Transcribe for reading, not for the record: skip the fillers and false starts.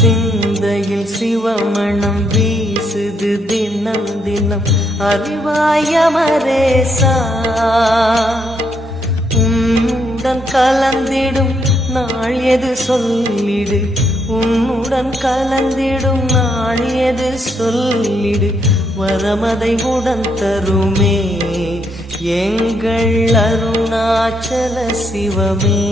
சிந்தையில் சிவமணம் வீசுது தினம் தினம் அறிவாயமரேசா உன்னுடன் கலந்திடும் நாள் எது சொல்லிடு உன்னுடன் கலந்திடும் நாள் எது சொல்லிடு வரமதை உடன் தருமே எங்கள் அருணாச்சல சிவமே.